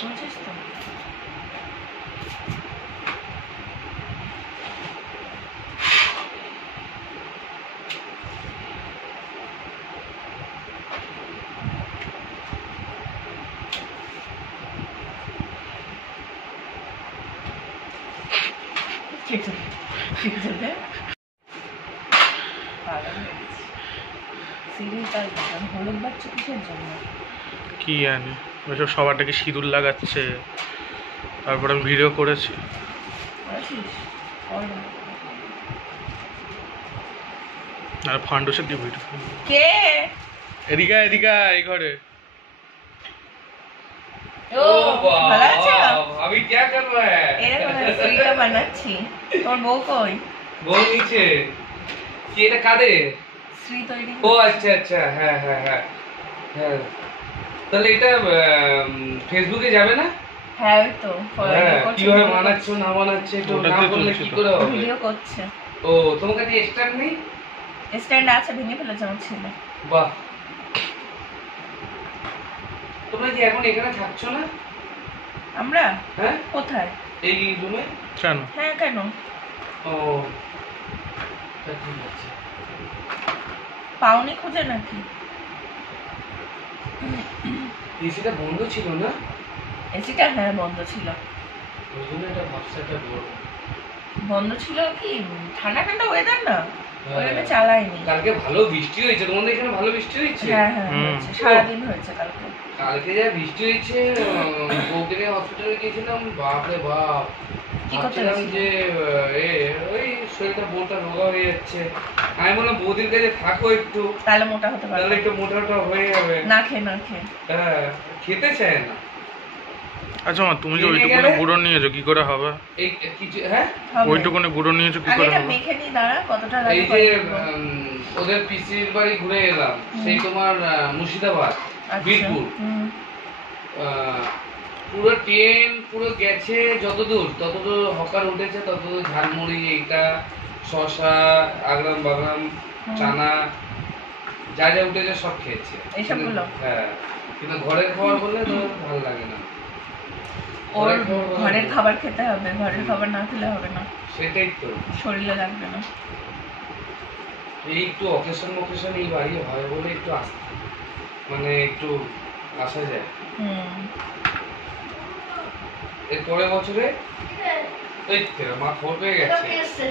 বুঝছিস তো? হলুদ বাচ্চা কিসের জন্য কি জানি, ওইসব সবারটাকে সিঁদুর লাগাচ্ছে। তারপর আমি ভিডিও করেছি। আর ফান্ডুসের দিয়ে ভিডিও। কে? এদিকে এদিকে এই ঘরে। ও ভালো আছো? अभी क्या कर रहा है? সুইটা বানাচ্ছি। তোর বউ কই? বউ নিচে। কি এটা কাঁদে? সুই তৈরি। ও আচ্ছা আচ্ছা, হ্যাঁ হ্যাঁ হ্যাঁ হ্যাঁ। তাহলে এটা ফেসবুকে যাবে না? হ্যাঁ ওই তো কিভাবে বানাচ্ছো না বানাচ্ছে একটু না বললে কি করে হবে? ভিডিও করছে। ও তোমার কাছে স্ট্যান্ড নেই? স্ট্যান্ড আছে, ভেঙে ফেলেছে আমার ছেলে। বাহ, তোমরা কি এখন এখানে থাকছো না? আমরা? হ্যাঁ কোথায়? এই রুমে। কেন? হ্যাঁ কেন? ও ঠিক আছে। পাওনি খুঁজে নাকি? এসিটা বন্ধ ছিল না? এসিটা হ্যাঁ বন্ধ ছিল। ওই জন্য এটা ভাবসাটা বন্ধ ছিল কি ঠান্ডা ঠান্ডা ওয়েদার না, ওই জন্য চালাইনি। কালকে ভালো বৃষ্টি হয়েছে, তোমাদের এখানে ভালো বৃষ্টি হয়েছে? হ্যাঁ হ্যাঁ সারাদিন হয়েছে কালকে। কালকে যা বৃষ্টি হয়েছে, বউকে নিয়ে হসপিটালে গিয়েছিলাম, বাপরে বাপ। কি করতে ভাবছিলাম যে ওই শরীরটা বউটা রোগা হয়ে যাচ্ছে, আমি বললাম বৌদির কাছে থাকো একটু, তাহলে মোটা হতে পারবে, তাহলে একটু মোটাটা হয়ে যাবে। না খেয়ে না খেয়ে। হ্যাঁ খেতে চায় না। আচ্ছা মা, তুমি যে ওইটুকুনি গুঁড়ো নিয়েছো কি করে হবে? এই কিছু হ্যাঁ ওইটুকুনি গুঁড়ো নিয়েছো কি করে হবে? মেখে নি দাঁড়া, কতটা লাগে? এই যে ওদের পিসির বাড়ি ঘুরে এলাম, সেই তোমার মুর্শিদাবাদ বীরপুর, পুরো ট্রেন পুরো গেছে যতদূর, ততদূর হকার উঠেছে, ততদূর ঝালমুড়ি, এইটা শশা, আগ্রাম বাগ্রাম, চানা, যা যা উঠেছে সব খেয়েছে এইসবগুলো। হ্যাঁ কিন্তু ঘরের খাবার বললে তো ভালো লাগে না। ওর ঘরের খাবার খেতে হবে, ঘরের খাবার না খেলে হবে না। সেটাই তো, শরীরে লাগবে না। এই একটু অকেশন মকেশন এই বাড়ি হয় বলে একটু আসতে, মানে একটু আসা যায়। এর পরের বছরে এই মা ফোর পেয়ে গেছে।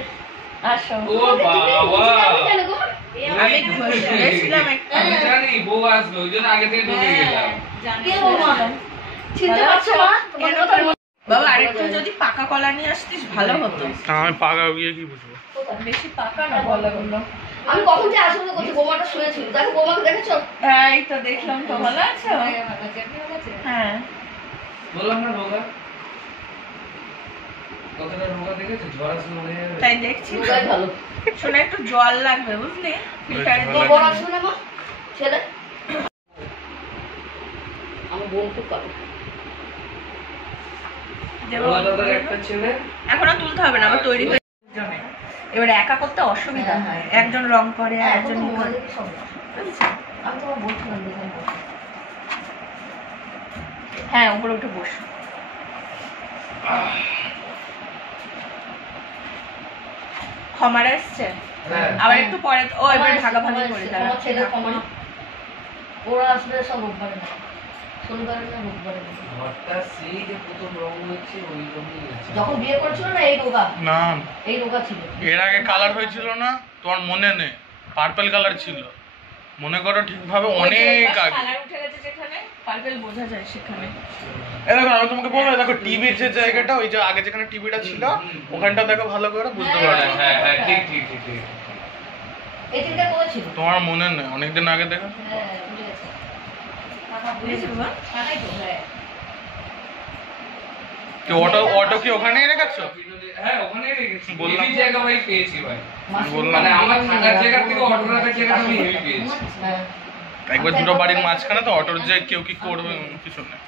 আসো। ও বাবা, আমি ঘুরেছিলাম একটা, আমি জানি বউ আসবে, ওই জন্য আগে থেকে ঢুকে গেলাম। চিনতে পারছো মা? বাবা আরেকটু যদি পাকা কলা নিয়ে আসতিস ভালো হতো। আমি পাকা গিয়ে কি বুঝবো? বেশি পাকা না কলাগুলো। আমি কখন যে আসলে করছি, বোমাটা শুয়েছিল, দেখো বোমাকে দেখেছো? হ্যাঁ এই তো দেখলাম, তো ভালো আছো? হ্যাঁ বললাম না রোগা, কতটা রোগা দেখেছো, জ্বর আসলে হয়ে যাবে। তাই দেখছি ভালো। শোনা একটু জল লাগবে বুঝলি, ফিল্টারে দিয়ে। বড় আসবে না মা ছেলে? আমার বোন খুব পারে। একটা ছেলে এখনো তুলতে হবে না, আবার তৈরি হয়ে যাবে। এবার একা করতে অসুবিধা হয়, একজন রং করে একজন আমি তোমার বলছিলাম হ্যাঁ উপরে উঠে বসো। ক্ষমার আসছে আবার একটু পরে, ও এবার ভাগাভাগি করে যাবে। ছেলে ক্ষমা, ওরা আসলে সব রোববারে না, শনিবারে না রোববারে। ঘরটা সেই যে প্রথম রং হচ্ছে ওই রঙই আছে। যখন বিয়ে করেছিল না এই রোগা, না এই রোগা ছিল। এর আগে কালার হয়েছিল না তোমার মনে নেই? পার্পল কালার ছিল মনে করো ঠিকভাবে, অনেক আগে। কালার উঠে গেছে যেখানে পার্পল বোঝা যায় সেখানে। এই দেখো আমি তোমাকে বলবো, দেখো টিভির যে জায়গাটা, ওই যে আগে যেখানে টিভিটা ছিল ওখানটা দেখো ভালো করে, বুঝতে পারবে। হ্যাঁ হ্যাঁ ঠিক ঠিক ঠিক ঠিক। এই তিনটা করেছিল তোমার মনে নেই, অনেকদিন আগে দেখো। হ্যাঁ ভুলে গেছে। বুঝেছি বাবা। টাকাই তো হ্যাঁ। কি অটো কি ওখানেই রেখেছো? হ্যাঁ ওখানেই রেখেছি, বললাম। এই জায়গা ভাই পেয়েছি ভাই, বললাম মানে আমার থাকার জায়গা থেকে অটো রাখার জায়গা আমি হেভি পেয়েছি। একবার দুটো বাড়ির মাঝখানে তো, অটোর যে কেউ কি করবে কিছু নেই।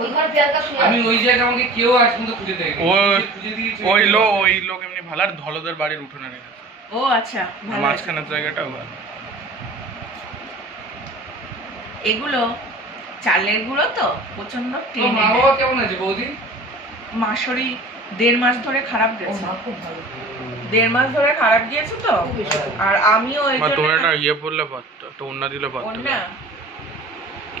ওইখানে প্রিয়াঙ্কা শুয়ে আমি ওই জায়গা আমাকে কেউ আজ পর্যন্ত খুঁজে দেয়নি, খুঁজে দিয়েছে ওই লোক এমনি ভালো, আর ধলদের বাড়ির উঠোনে রেখেছে। ও আচ্ছা, মাঝখানের জায়গাটা ভালো। এগুলো চালের গুঁড়ো তো প্রচন্ড তো টেনে মা দেয়। বাবা কেমন আছে বৌদি? মা শরীর 1.5 মাস ধরে খারাপ ও গেছে, মা খুব ভালো 1.5 মাস ধরে খারাপ গিয়েছে তো। খুব বেশি। আর আমিও ওই মা জন্য তোমার একটা ইয়ে পড়লে পারতো, একটা ওড়না দিলে পারতো। ওড়না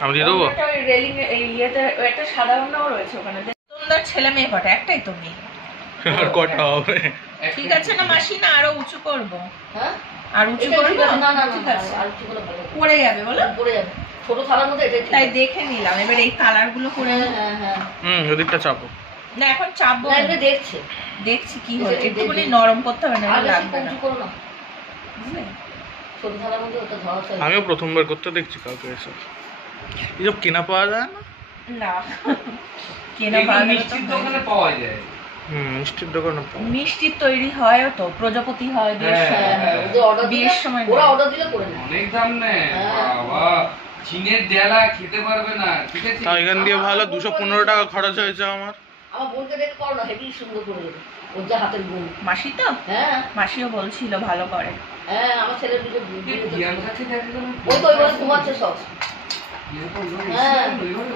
আমি দিয়ে দেবো? ওড়নাটা ওই রেলিং এই ইয়েতে একটা সাদা ওড়নাও রয়েছে ওখানে। তোমার ছেলে মেয়ে কটা? একটাই তো মেয়ে। আর কটা হবে? ঠিক আছে না মাসি, না আরো উঁচু করবো? হ্যাঁ আর উঁচু এটা ঠিক করবো? আছে, না না ঠিক না, আছে, আর কিছু করে ভালো পড়ে যাবে বলো। পড়ে যাবে ছোট থালার মধ্যে এটাই ঠিক তাই আছে। দেখে নিলাম, এবার এই কালার গুলো করে হ্যাঁ হ্যাঁ হ্যাঁ ওদিকটা চাপো। না এখন চাপবো না না। এমনি দেখছে দেখছি কি হলো, দেখছি, একটুখানি দেখছি। নরম করতে হবে না, আর বেশি লাগবে না কমতি করো না বুঝলে? ছোট থালার মধ্যে ওটা ধরা চাই আমিও প্রথমবার করতে দেখছি কাউকে এসব। এইসব কেনা পাওয়া যায় না? না কেনা এগুলো পাওয়া গেলে তো মিষ্টির দোকানে পাওয়া যায়। মিষ্টির দোকানে পাওয়া। মিষ্টি তৈরি হয় তো, প্রজাপতি হয় বিয়ের হ্যাঁ, সময়। হ্যাঁ ওদের অর্ডার দিলে বিয়ের সময় ওরা দেয়। অর্ডার দিলে করে নেয় অনেক দাম নেয় হ্যাঁ। বাবা। চীনের ডেলা খেতে পারবে না, ঠিক আছে? তাও এখান দিয়ে ভালো 215 টাকা খরচ হয়েছে আমার। আমার বোনকে দেখে করো না হেবি সুন্দর করে দেবে ওর যে হাতের গুণ মাসি তো, হ্যাঁ মাসিও বলছিল ভালো করে। হ্যাঁ আমার ছেলের দিকে প্রিয়াঙ্কাকে দেখলে ওই তো ওইভাবে ঘুমাচ্ছে সব হ্যাঁ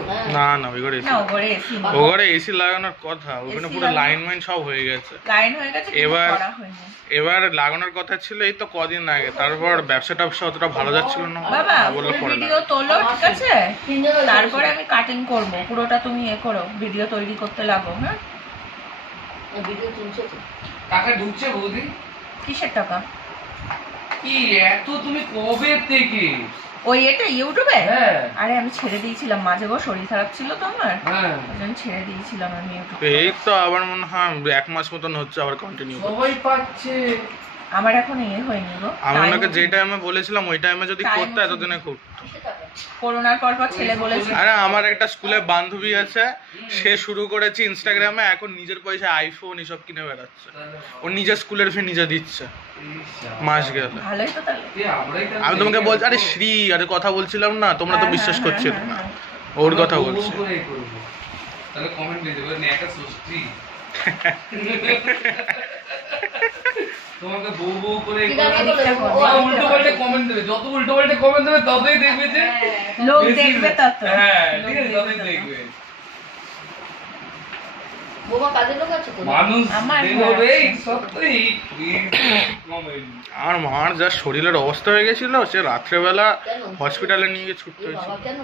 হ্যাঁ না না ওই ঘরে না ও ঘরে এসি ও ঘরে এসি লাগানোর কথা, ওখানে AC পুরো লাগানো? লাইন মাইন সব হয়ে গেছে। লাইন হয়ে গেছে কিন্তু এবার- করা হয়নি। এবার লাগানোর কথা ছিল এই তো কদিন আগে, তারপর ব্যবসা ট্যাবসা অতটা ভালো যাচ্ছিল না, বাবা বললো ফুল পরে ভিডিও লাগাবো। তোলো, ঠিক আছে? তিনজনে তারপরে আমি কাটিং করব, পুরোটা তুমি এ করো, ভিডিও তৈরি করতে লাগো। হ্যাঁ ভিডিও তুলছে তো টাকা ঢুকছে বৌদি? কিসের টাকা? কি এত তুমি কবে থেকে? ওই এটা ইউটিউবে? হ্যাঁ আরে আমি ছেড়ে দিয়েছিলাম মাঝে, গো শরীর খারাপ ছিল তো আমার, হ্যাঁ ওই জন্য ছেড়ে দিয়েছিলাম আমি ইউটিউব। এই তো আবার মনে হয় 1 মাস মতন হচ্ছে আবার কন্টিনিউ। সবাই পাচ্ছে। আমার এখন ইয়ে হয়নি গো, আমি time ওনাকে যে হয়নি। টাইমে বলেছিলাম ওই টাইমে যদি Time করতে হয়নি। এতদিনে খুব। কিসে টাকা করোনার পর ছেলে বলেছে। আরে আমার একটা স্কুলে বান্ধবী আছে, সে শুরু করেছে ইনস্টাগ্রামে, এখন নিজের পয়সায় আইফোন এসব কিনে বেড়াচ্ছে। ও নিজের স্কুলের ফি নিজে দিচ্ছে মাস গেলে। ভালোই তো তাহলে। আমি তোমাকে বলছি, আরে শ্রী, আরে কথা বলছিলাম না, তোমরা তো হ্যাঁ, বিশ্বাস হ্যাঁ, করছিলে হ্যাঁ, না, হ্যাঁ। ওর কথা বলছি। তাহলে কমেন্ট দিয়ে দেবে নেকা ষষ্ঠী। তোমাকে বউ বউ করে কি জানি বলে, ও উল্টো পাল্টে কমেন্ট দেবে, যত উল্টো পাল্টে কমেন্ট দেবে ততই দেখবে যে লোক বেশি- দেখবে তত। হ্যাঁ লোক ঠিক আছে, দেখবে ততই তত। দেখবে। বোমা কাজের লোক আছে তো মানুষ আমার দেখবে হ্যাঁ। এই সত্যি কমেন্ট। আমার মার যা শরীরের অবস্থা হয়ে গেছিল, সে রাত্রেবেলা কেন? হসপিটালে নিয়ে গিয়ে ছুটতে এ হয়েছিল। বাবা কেন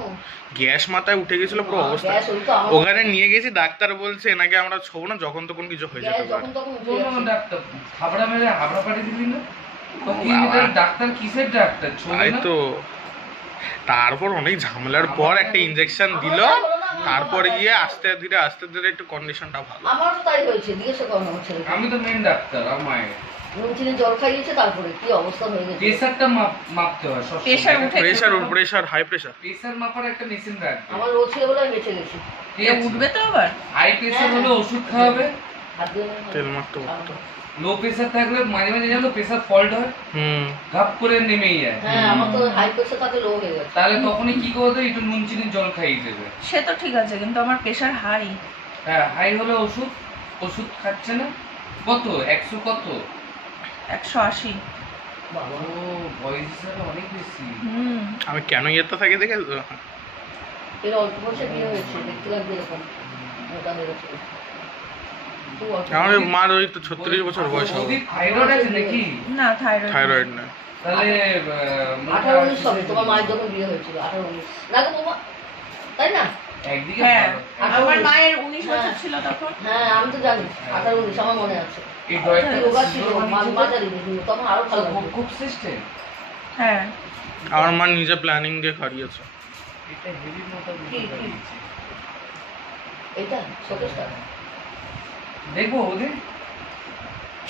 গ্যাস মাথায় উঠে গেছিল পুরো অবস্থা। গ্যাস ওই তো আমার ওখানে নিয়ে গেছি, ডাক্তার বলছে এনাকে আমরা ছোবো না, যখন তখন কিছু হয়ে গ্যাস যেতে পারে। যখন তখন উঠে কোনো যাচ্ছে। ডাক্তার হাবড়া মেরে হাবড়া পাঠিয়ে দিবি না? তো কি বাবা। এটা ডাক্তার কিসের ডাক্তার? ছোবে তাই না? তো, তারপর অনেক ঝামেলার পর একটা ইনজেকশন দিল, তারপর গিয়ে আস্তে ধীরে একটু কন্ডিশনটা ভালো। আমারও তো তাই হয়েছে জিজ্ঞাসা করো না আমার ছেলেকে আমি তো মেন ডাক্তার আমার। নুন চিনি জল খাইয়েছে তারপরে কি অবস্থা হয়ে গেছে প্রেসারটা মাপতে হয় সব Pressure উঠে- প্রেশার হাই প্রেশার। প্রেসার মাপার একটা মেশিন রাখবে। আমার রোজ ছিল বলে আমি বেঁচে গেছি ঠিক এ আছে? উঠবে তো আবার। হাই প্রেসার হ্যাঁ। হলে ওষুধ খাওয়াবে, হাত দিয়ে নেই। তেল মাখতে পারতো। লো প্রেসার থাকলে মাঝে মাঝে জানো প্রেসার ফল্ট হয়, ঘাপ করে নেমেই যায়। হ্যাঁ আমার তো হাই প্রেশার থাকে লো হয়ে গেছে তাহলে তখনই কি করতে একটু নুন চিনি জল খাইয়ে দেবে। সে তো ঠিক আছে, কিন্তু আমার প্রেশার হাই। হ্যাঁ হাই হলে ওষুধ খাচ্ছে না। কত 100 কত? 180। বাবা ও বয়স হিসাবে অনেক বেশি। আমি কেন ইয়েতে থাকি দেখেছো? এর অল্প বয়সে বিয়ে হয়েছে দেখতে লাগবে এরকম মোটা হয়ে গেছে খুব অল্প আমার বয়সে। মার ওই তো 36 বছর বয়স হবে। ওদের থাইরয়েড আছে নাকি? না থাইরয়েড। থাইরয়েড না। তাহলে 18-19 হবে তোমার মায়ের যখন বিয়ে হয়েছিল 18-19 না গো তোমার তাই না একদিকে হ্যাঁ ভালো। আমার মায়ের 19 বছর ছিল তখন। হ্যাঁ আমি তো জানি 18-19 আমার মনে আছে এই ডয়েটটা যোগা ছিল মাঝে বাজারি তখন আরো ভালো লাগতো। খুব সিস্টেম। হ্যাঁ আমার মা নিজে প্ল্যানিং দিয়ে খাইয়েছে। এটা হেভি মোটা কি? এটা শোকেসটা দেখবো ওদের।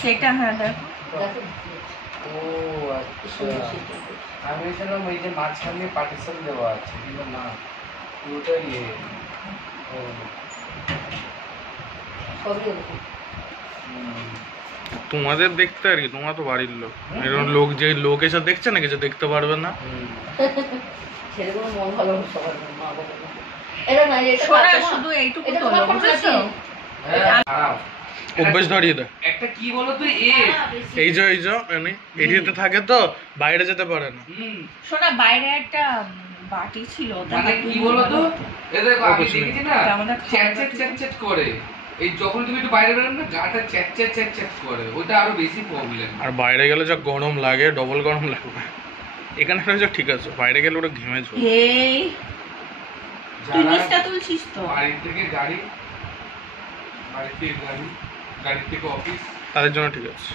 সেটা হ্যাঁ দেখো। দেখো ও আচ্ছা, সুন্দর সুন্দর। আমি ভেবেছিলাম ওই যে মাঝখানে পার্টিশন দেওয়া আছে, কিন্তু না পুরোটাই ইয়ে। ও, সবই ওরকম হুম। তোমাদের দেখতে আর কি, তোমরা তো বাড়ির লোক। এরকম লোক যে লোক এসে দেখছে না, কিছু দেখতে পারবে না। হুম। ছেলেগুলো মন ভালো সবার মা বাবা এটা না এটা সোনা তোমার- শুধু এইটুকু এটা তোলো, তোমার কোনো বুঝেছো? নাকি? হ্যাঁ, খারাপ। অভ্যেস ধরিয়ে দেয়। একটা কি বলো তুই এই যে এমনি এরিয়াতে থাকে তো বাইরে যেতে পারে না। হুম শোনা বাইরে একটা বাটি ছিল ওটা মানে হাত কি দিয়ে বলতো, ভালো। এ দেখো আমি দেখেছি না, এটা আমাদের চ্যাট খাওয়ার চ্যাট বাটি। চ্যাট চ্যাট করে, এই যখন তুমি একটু বাইরে বেরোন না গাটা চ্যাট চ্যাট চ্যাট চ্যাট করে, ওটা আরো বেশি প্রবলেম। আর বাইরে গেলে যা গরম লাগে, ডবল গরম লাগবে। এখানে যা ঠিক আছে, বাইরে গেলে ওরা ঘেমে যাবে। হেই তুই যারা নিচটা তুলছিস তো? বাড়ি থেকে গাড়ি, বাড়ি থেকে গাড়ি, গাড়ি থেকে অফিস, তাদের জন্য ঠিক আছে।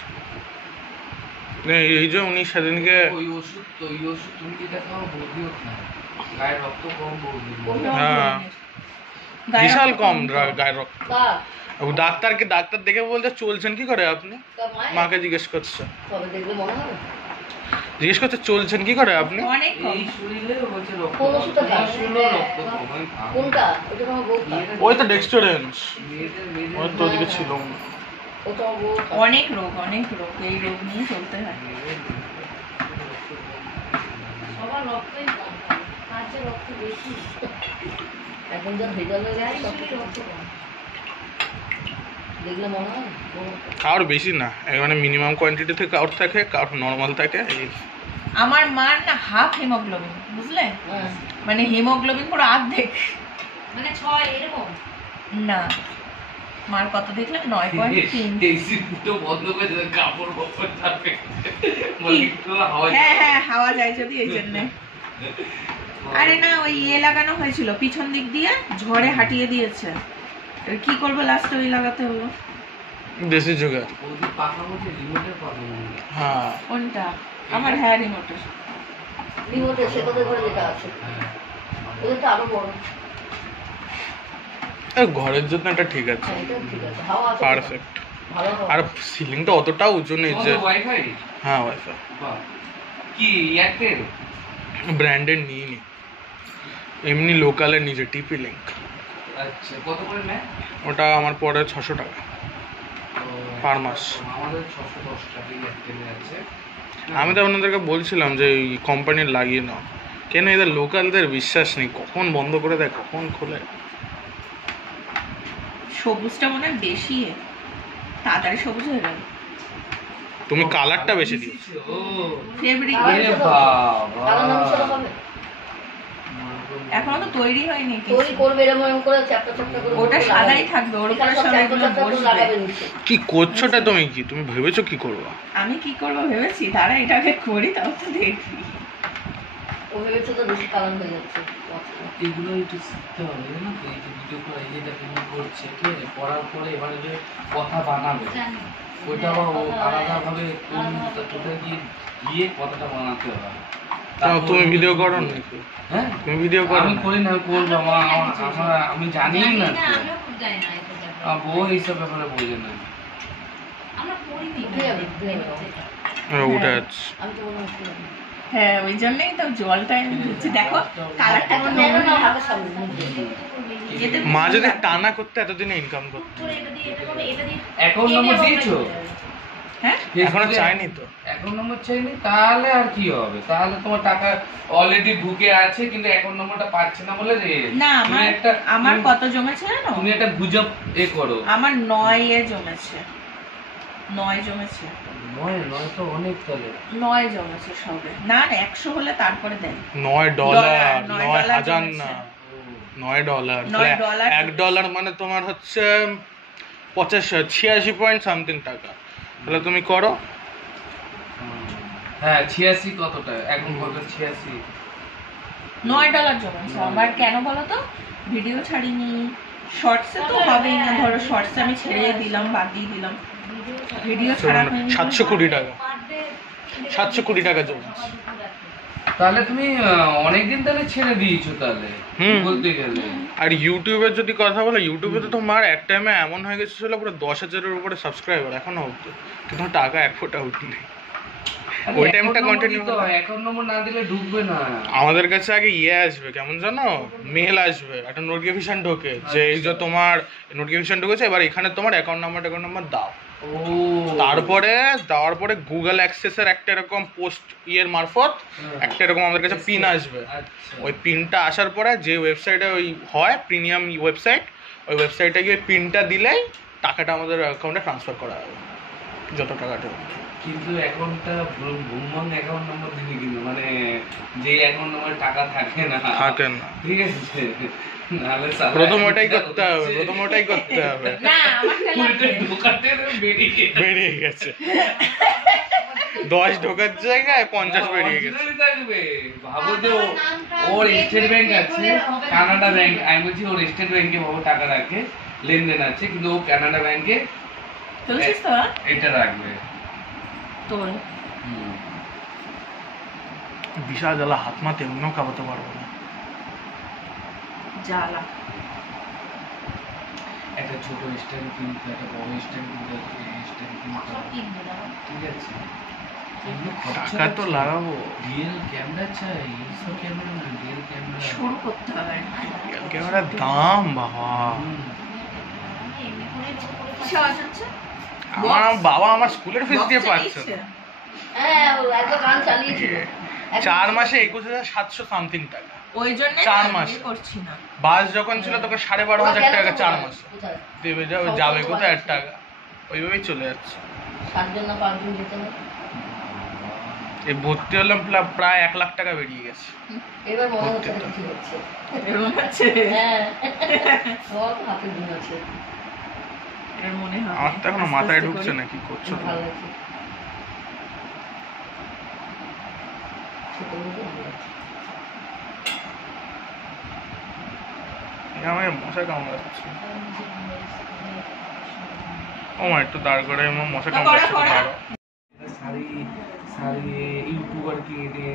এই যে উনি সেদিনকে ওই ওষুধ তো, ওই ওষুধ তুমি যেটা খাও বৌদিও খাও, গায়ে রক্ত কম বৌদি। হ্যাঁ, গায়ে বিশাল রক্ত কম গায়ের রক্ত। কার? ও ডাক্তার দেখে বলতে চলছেন কি করে আপনি? কার মায়ের? মাকে জিজ্ঞেস করছে, তবে দেখলে মনে হবে। জিজ্ঞেস করছে চলছেন কি করে আপনি? অনেক কম। এই শরীরে হচ্ছে রক্ত কোন কম, ওষুধটা খাও? এই শরীরে রক্ত কম, আমি খাবো। কোনটা? ওটা তোমার বউ খায়। ওই তো ডেক্সটোরেন্স, মেয়েদের ওই তো ওদিকে ছিল। ও তোমার বউ খায়। অনেক রোগ, এই রোগ নিয়ে চলতে হয়। সবার রক্তই কম, কার যে রক্ত বেশি। এখন যা ভেজাল হয়ে গেছে সব কিছু রক্ত কম। দেখলে মনে হয় বউ খায়। কারোর বেশি না, মানে মিনিমাম কোয়ান্টিটি থেকে কারোর থাকে, কারোর নর্মাল থাকে। এই আমার মার না হাফ হিমোগ্লোবিন, বুঝলে? হ্যাঁ। মানে হিমোগ্লোবিন পুরো অর্ধেক। মানে 6 এরকম। না, মার কত দেখলে 9.3। এসি পুরো বন্ধ করে দিলে কাপড় বাপড় থাকে, বলি একটু হাওয়া হ্যাঁ হ্যাঁ, হাওয়া যায় যদি এই জন্যে। আরে না, ওই লাগানো হয়েছিল পিছন দিক দিয়ে, ঝড়ে হাঁটিয়ে দিয়েছে। এবার কি করবো, লাস্টে ওই লাগাতে হলো। দেশি জোগাড়। বৌদি পাখা বলছে রিমোটের পাখা মনে হয়। হ্যাঁ, কোনটা? আমার হ্যাঁ রিমোটের। রিমোটে সে তোদের ঘরে যেটা আছে হ্যাঁ। ওদেরটা আরো বড়। এই ঘরের জন্য এটা ঠিক আছে, হ্যাঁ, এটা ঠিক আছে, হাওয়া আছে। পারফেক্ট। ভালো হাওয়া। আর সিলিংটা অতটা উঁচু নেই যে। তোমাদের ওয়াইফাই? হ্যাঁ, ওয়াইফাই বাহ। কি এয়ারটেল? ব্র্যান্ডেড নিইনি, এমনি লোকালের নিজে টিপি লিঙ্ক। আচ্ছা, কত করে নেয়? ওটা আমার পড়ে 600 টাকা পার মাস। আমাদের 610 টাকা এয়ারটেলে আছে। আমি তো আপনাদেরকে বলছিলাম যে এই কোম্পানির লাগিয়ে নাও, কেন এদের লোকালদের বিশ্বাস নেই, কখন বন্ধ করে দেয় কখন খোলে। সবুজটা মনে হয় বেশি তাড়াতাড়ি সবুজ হয়ে গেল। তুমি কালারটা বেশি দিয়েছো। ও, ফেব্রিক আরে বাবা। কালো নামশালা হবে। এখনো তো তৈরি হয়নি কিছু। তৈরি করবে এরকম এরকম করে চ্যাপ্টা চ্যাপ্টা করে। ওটা সাদাই থাকবে, ওর উপরে সব এগুলো বসবে। লাগাবে নিচে। কি করছোটা তুমি? তুমি ভেবেছো কি করবা? আমি কি করবো ভেবেছি, তারা এটাকে করি তাও তো দেখি। ও ভেবেছে তো বেশি কালার হয়ে যাচ্ছে। এগুলো একটু শিখতে হবে, জানো তো? এই যে ভিডিও করে এই যেটা তুমি করছে, ঠিক আছে, করার পরে এবারে যে কথা বানাবে, ওইটা আবার ও আলাদাভাবে কোথায় গিয়ে কথাটা বানাতে হবে। তুমি ভিডিও করো নাকি? হ্যাঁ, তুমি ভিডিও করো? আমি করি না, আমি করবো। আমি জানি না তো। আমার বউ এইসব ব্যাপারে বোঝে না। উঠে যাবে, উঠে যাবে। উঠে যাচ্ছে। আমি তো মনে হচ্ছে হ্যাঁ, ওই জন্যই তো জলটা আমি দিচ্ছি। দেখো কালারটা এখন কেমন নেবে না নোংরা। হাতের সামনে মুখে। এতে মা যদি টানা করতে এতদিনে ইনকাম করতে। অ্যাকাউন্ট নম্বর দিয়েছো? হ্যাঁ, এখনো ফেসবুকে চাইনি তো। অ্যাকাউন্ট নম্বর চাইনি, তাহলে আর কি হবে? তাহলে তোমার টাকা অলরেডি ঢুকে আছে, কিন্তু অ্যাকাউন্ট নম্বরটা পাচ্ছে না বলে না তুমি আমার কত জমেছে জানো? তুমি একটা গুজব করো। আমার 9 জমেছে। 9 জমেছে। নয় তো অনেক, তাহলে 9 জমেছে সবে। না 100 হলে তারপরে দেয়। $9, $9 9,000 জমেছে। না, $9। $9 $1 মানে তোমার হচ্ছে 86 পয়েন্ট সামথিং টাকা। তাহলে তুমি করো। হ্যাঁ, 86 কতটা এখন? কত? 86। $9 জমেছে আমার। কেন বলো তো? ভিডিও ছাড়িনি, শর্টসে তো হবেই না। ধরো শর্টসে আমি ছেড়ে দিলাম, বাদ দিয়ে দিলাম। ভিডিও ছাড়া হয়নি। 720 টাকা, 720 টাকা জমেছে। তাহলে তুমি অনেকদিন তাহলে ছেড়ে দিয়েছো তাহলে, হুম। বলতে গেলে। আর ইউটিউবের যদি কথা বলো, ইউটিউবে তো তোমার এক টাইমে এমন হয়ে গেছিল পুরো 10,000-এর উপরে সাবস্ক্রাইবার এখনো অবধি, কিন্তু টাকা এক ফোঁটা উঠেনি। ওই টাইমটা কন্টিনিউ তো অ্যাকাউন্ট নম্বর না দিলে ঢুকবে না। আমাদের কাছে আগে আসবে, কেমন জানো, মেল আসবে, একটা নোটিফিকেশন ঢোকে যে এই যে তোমার নোটিফিকেশন ঢুকেছে, এবার এখানে তোমার অ্যাকাউন্ট নাম্বার দাও। ও, তারপরে দেওয়ার পরে গুগল অ্যাক্সেসের একটা এরকম পোস্ট মারফত একটা এরকম আমাদের কাছে পিন আসবে। আচ্ছা। ওই পিনটা আসার পরে যে ওয়েবসাইটে ওই হয় প্রিমিয়াম ওয়েবসাইট, ওই ওয়েবসাইটে গিয়ে পিনটা দিলেই টাকাটা আমাদের অ্যাকাউন্টে ট্রান্সফার করা হবে। যত টাকা দেবে। কিন্তু অ্যাকাউন্টটা ভুলভাল অ্যাকাউন্ট নাম্বার দিবি কিন্তু মানে যে অ্যাকাউন্ট নাম্বারে টাকা থাকে না, ঠিক আছে, নাহলে প্রথম ওটাই করতে হবে, প্রথম ওটাই করতে হবে। না আমারটা লাগবে। ঢোকাতে বেরিয়ে গেছে 10 ঢোকার জায়গায় 50 বেরিয়ে গেছে। থাকবে। ভাবো যে ওর স্টেট ব্যাংক আছে, কানাডা ব্যাংক, আমি বলছি ওর স্টেট ব্যাংকে ভাবো টাকা রাখে, লেনদেন আছে, কিন্তু ও কানাডা ব্যাংকে তুলছিস তো এটা রাখবে। তোল বিশাল জ্বালা, হাত মাতে এমনিও কাবাতে পারবো না, জ্বালা। একটা ছোট স্ট্যান্ড কিনতে, একটা বড় স্ট্যান্ড কিনতে, স্ট্যান্ড কিনতে, ঠিক আছে, টাকা তো লাগাবো। রিয়েল ক্যামেরা চাই, এইসব ক্যামেরা না, রিয়েল ক্যামেরা শুরু করতে হবে। ক্যামেরার দাম বাবা, কিসে আওয়াজ হচ্ছে? আমার বাবা আমার স্কুলের ফিস দিয়ে Box পাচ্ছে চালিয়েছে? হ্যাঁ, ও একবার গান চালিয়েছিল। 4 মাসে 21,700 সামথিং টাকা। ওই জন্য 4 মাস করছি না। বাস যখন ছিল তখন 12,500 টাকা 4 মাসে কোথায়? দেবে, যাবে কোথায় 1 টাকা, ওইভাবেই চলে যাচ্ছে। 7 জন না 5 জন যেতে হবে। এই ভর্তি হলাম প্রায় 1 লাখ টাকা বেরিয়ে গেছে। এবার মনে হচ্ছে না কিছু হচ্ছে। এরকম আছে? হ্যাঁ, সব হাতে দিন আছে। এর মনে হয় আমার তো এখনো আস্তে মাথায় আস্তে ঢুকছে করি। না কি করছো। ভালো লাগছে। ছোট মতো ভালো লাগছে। আমার মশা কামড়াচ্ছে। ও মা একটু দাঁড় করে আমার মশা কামড়াচ্ছে। শাড়ি শাড়ি ইউটিউবার কে এনে,